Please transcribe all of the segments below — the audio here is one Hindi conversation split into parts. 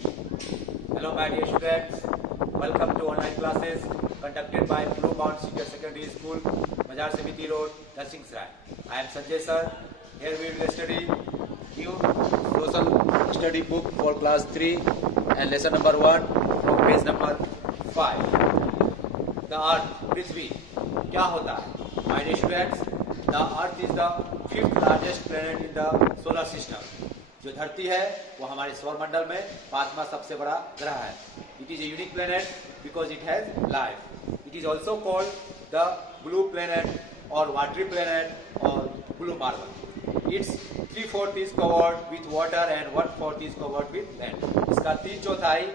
Hello my dear students, welcome to online classes conducted by Blue Bound Senior Secondary School, Bajar Samiti Road, Dalsingsarai. I am Sanjay sir. Here we will study new social study book for class 3 and lesson number 1 from page number 5. The Earth, पृथ्वी क्या होता है? My dear students, the Earth is the 5th largest planet in the solar system. जो धरती है वो हमारे सौरमंडल में 5वां सबसे बड़ा ग्रह है. It is a unique planet because it has life. It is also called the blue planet और वाटरी प्लेनेट और blue marble. It's 3/4 is covered with water and 1/4 is covered with land. इसका 3/4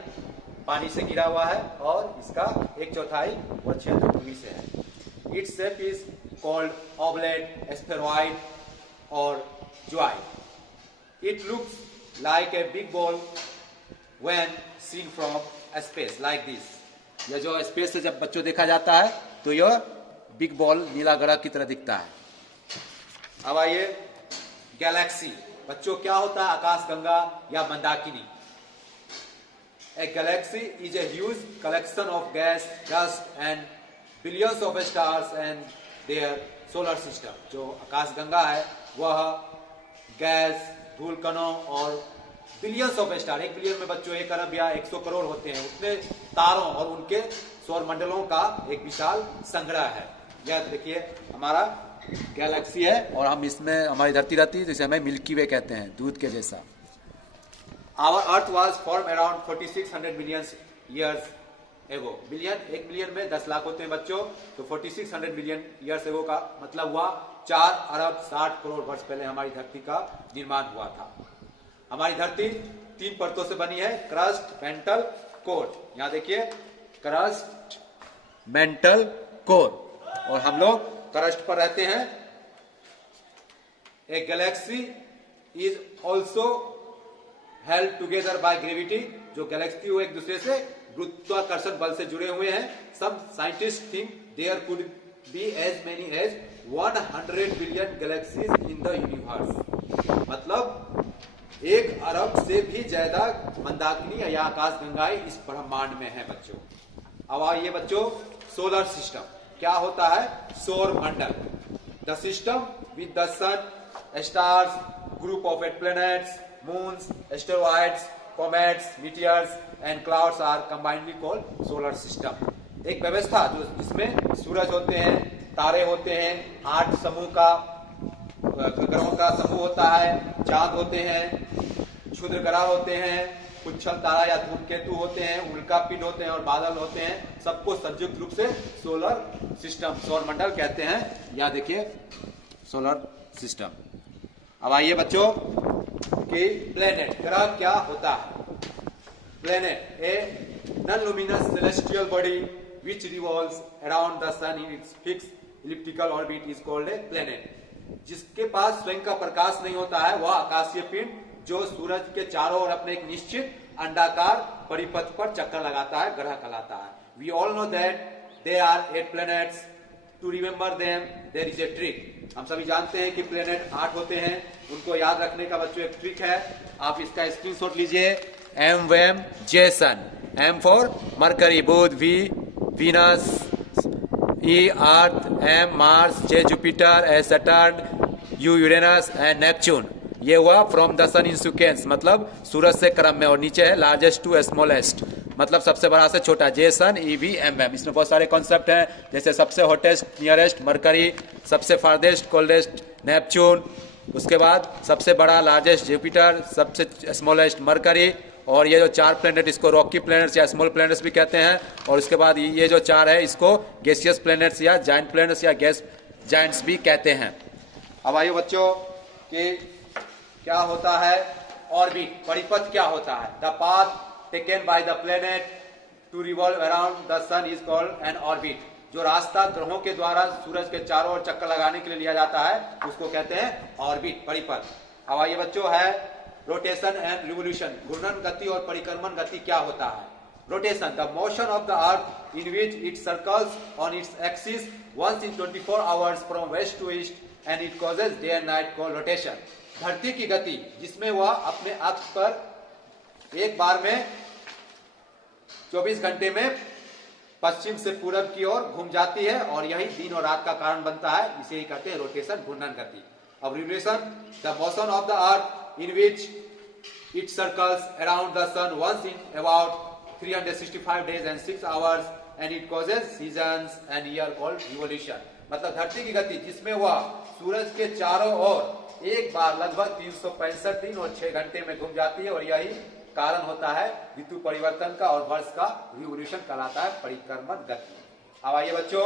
पानी से घिरा हुआ है और इसका 1/4 वह क्षेत्र भूमि से है. Its shape is called oblate, spheroid और ज्वाइड. It looks like a big ball when seen from space, like this. यह जो स्पेस से जब बच्चों देखा जाता है तो यह बिग बॉल नीला ग्रह की तरह दिखता है. अब आइए गैलेक्सी. बच्चों क्या होता है आकाश गंगा या Mandakini? A galaxy is a huge collection of gas, dust and billions of stars and their solar system. जो आकाश गंगा है वह गैस, धूल कणों और बिलियंस ऑफ स्टार, 1 बिलियन में बच्चों 1 अरब या 100 करोड़ होते हैं, उतने तारों और उनके सौर मंडलों का एक विशाल संग्रह है. यह देखिए हमारा गैलेक्सी है और हम इसमें हमारी धरती रहती है जिसे हमें मिल्की वे कहते हैं, दूध के जैसा. Our earth was form around 4600 million years ago. Billion, 1 billion में 10 लाख होते हैं बच्चों, तो 4600 मिलियन ईयर्स एगो का मतलब हुआ 4 अरब 60 करोड़ वर्ष पहले हमारी धरती का निर्माण हुआ था. हमारी धरती 3 परतों से बनी है, क्रस्ट, मेंटल, कोर. यहां देखिए क्रस्ट, मेंटल, कोर, और हम लोग क्रस्ट पर रहते हैं. ए Galaxy is also held together by gravity. जो गैलेक्सी वो एक दूसरे से गुरुत्वाकर्षण बल से जुड़े हुए हैं. Some scientist think there could be as many as 100 billion galaxies in the universe. मतलब 1 अरब से भी ज्यादा मंदाकिनी या आकाश गंगाएं इस ब्रह्मांड में है बच्चों. अब आइए बच्चों सोलर सिस्टम क्या होता है? सौर मंडल. The system with the sun, stars, group of 8 planets, moons, asteroids, comets, meteors and clouds are combinedly called solar system. एक व्यवस्था जो जिसमें सूरज होते हैं, तारे होते हैं, 8 समूह का ग्रहों का समूह होता है, चांद होते हैं, क्षुद्र ग्रह होते हैं, उच्छल तारा या धूमकेतु होते हैं, उल्का पिंड होते हैं और बादल होते हैं. सबको संयुक्त रूप से सोलर सिस्टम, सौर मंडल कहते हैं. यहाँ देखिए सोलर सिस्टम. अब आइए बच्चों कि प्लेनेट, ग्रह क्या होता है? Planet A non-luminous celestial body which revolves around the sun in its fixed elliptical orbit is called a planet. जिसके पास स्वयं का प्रकाश नहीं होता है वह आकाशीय पिंड जो सूरज के चारों ओर अपने एक निश्चित अंडाकार परिपथ पर चक्कर लगाता है, ग्रह कहलाता है. We all know that there are 8 planets. To remember them there is a trick. हम सभी जानते हैं कि प्लेनेट 8 होते हैं. उनको याद रखने का बच्चों एक ट्रिक है. आप इसका स्क्रीनशॉट लीजिए. एम वेम जेसन. M for Mercury, Budh, Venus, E earth, M Mars, J Jupiter, A Saturn, U Uranus and Neptune. ये हुआ from the sun in sequence, मतलब सूरज से क्रम में, और नीचे है लार्जेस्ट टू स्मॉलेस्ट, मतलब सबसे बड़ा से छोटा. जे सन, ई वी एम एम. इसमें बहुत सारे कॉन्सेप्ट हैं, जैसे सबसे हॉटेस्ट नियरेस्ट मरकरी, सबसे फार्देस्ट कोल्डेस्ट नेपच्यून, उसके बाद सबसे बड़ा लार्जेस्ट जुपिटर, सबसे स्मॉलेस्ट मरकरी, और ये जो 4 प्लैनेट इसको रॉकी प्लैनेट्स या स्मॉल प्लैनेट्स भी कहते हैं. और उसके बाद ये जो 4 है इसको गैसियस प्लैनेट्स या जाइंट प्लैनेट्स या गैस जाइंट्स भी कहते हैं. अब आइए बच्चों कि क्या होता है ऑर्बिट, परिपथ क्या होता है? The path taken by the planet to revolve around the sun is called an orbit. जो रास्ता ग्रहों के द्वारा सूरज के चारों ओर चक्कर लगाने के लिए लिया जाता है उसको कहते हैं ऑर्बिट, परिपथ. अब आइए बच्चों है रोटेशन एंड रिवोल्यूशन. घूर्णन गति और परिक्रमण गति क्या होता है? Rotation, the motion of the earth in which it circles on its axis once in 24 hours from west to east and it causes day and night called rotation. धरती की गति जिसमें वह अपने अक्ष पर एक बार में 24 घंटे में पश्चिम से पूरब की ओर घूम जाती है और यही दिन और रात का कारण बनता है। इसे ही कहते हैं रोटेशन, घूर्णन गति। अब revolution, the motion of the earth in which it circles around the sun once in about 365 days and 6 hours and it causes seasons and year called revolution। मतलब धरती की गति जिसमें वह सूरज के चारों ओर एक बार लगभग 365 दिन और 6 घंटे में घूम जाती है और यही कारण होता है ऋतु परिवर्तन का और वर्ष का रिवोल्यूशन कहलाता है परिक्रमण गति। अब आइए बच्चों,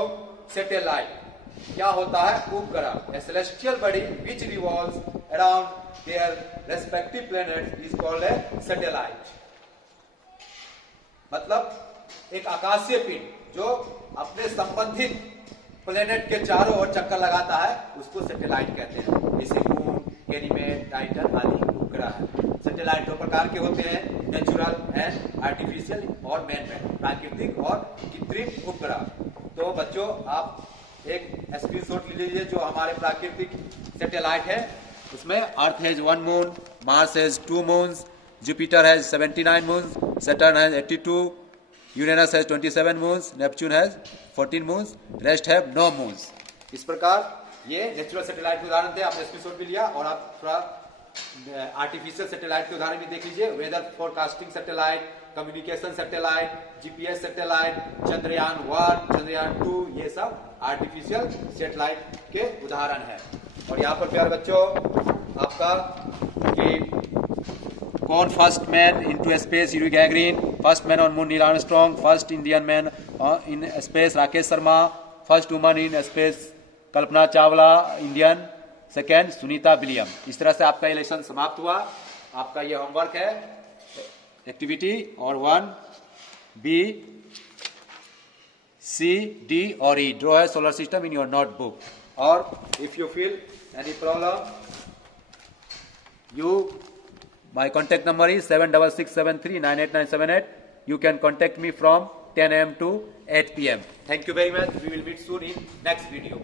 सैटेलाइट क्या होता है? उपग्रह, ए celestial body which revolves around their respective planets is called a satellite. मतलब एक आकाशीय पिंड जो अपने संबंधित प्लेनेट के चारों ओर चक्कर लगाता है उसको सैटेलाइट कहते हैं। जैसे मून, गैनीमेड, टाइटन आदि उपग्रह है। सैटेलाइट दो प्रकार के होते हैं, नेचुरल एंड आर्टिफिशियल और मैन मेड, प्राकृतिक और कृत्रिम उपग्रह। तो बच्चों आप एक स्क्रीनशॉट ले लीजिए जो हमारे प्राकृतिक सैटेलाइट है। उसमें earth has 1 moon, Mars has 2 moons, Jupiter has 79 moons, Saturn has 82, Uranus has 27 moons, Neptune has 14 moons, rest have no moons. इस प्रकार ये नेचुरल सैटेलाइट के उदाहरण थे, आपने स्क्रीनशॉट भी लिया। और आप थोड़ा आर्टिफिशियल सैटेलाइट के उदाहरण भी देख लीजिए, weather forecasting satellite, communication satellite, GPS satellite, Chandrayaan 1, Chandrayaan 2, ये सब आर्टिफिशियल सैटेलाइट के उदाहरण है। और यहाँ पर प्यारे बच्चों आपका कि कौन first man into space? Yuri Gagarin. First man on moon Neil Armstrong. First Indian man in space Rakesh Sharma. First woman in space Kalpana Chawla Indian. Second Sunita William. इस तरह से आपका इलेक्शन समाप्त हुआ। आपका ये होमवर्क है एक्टिविटी, और 1 B C D और E ड्रॉ है solar system in your notebook. और if you feel any problem my contact number is 7667398978. You can contact me from 10 AM to 8 PM. Thank you very much. We will meet soon in next video.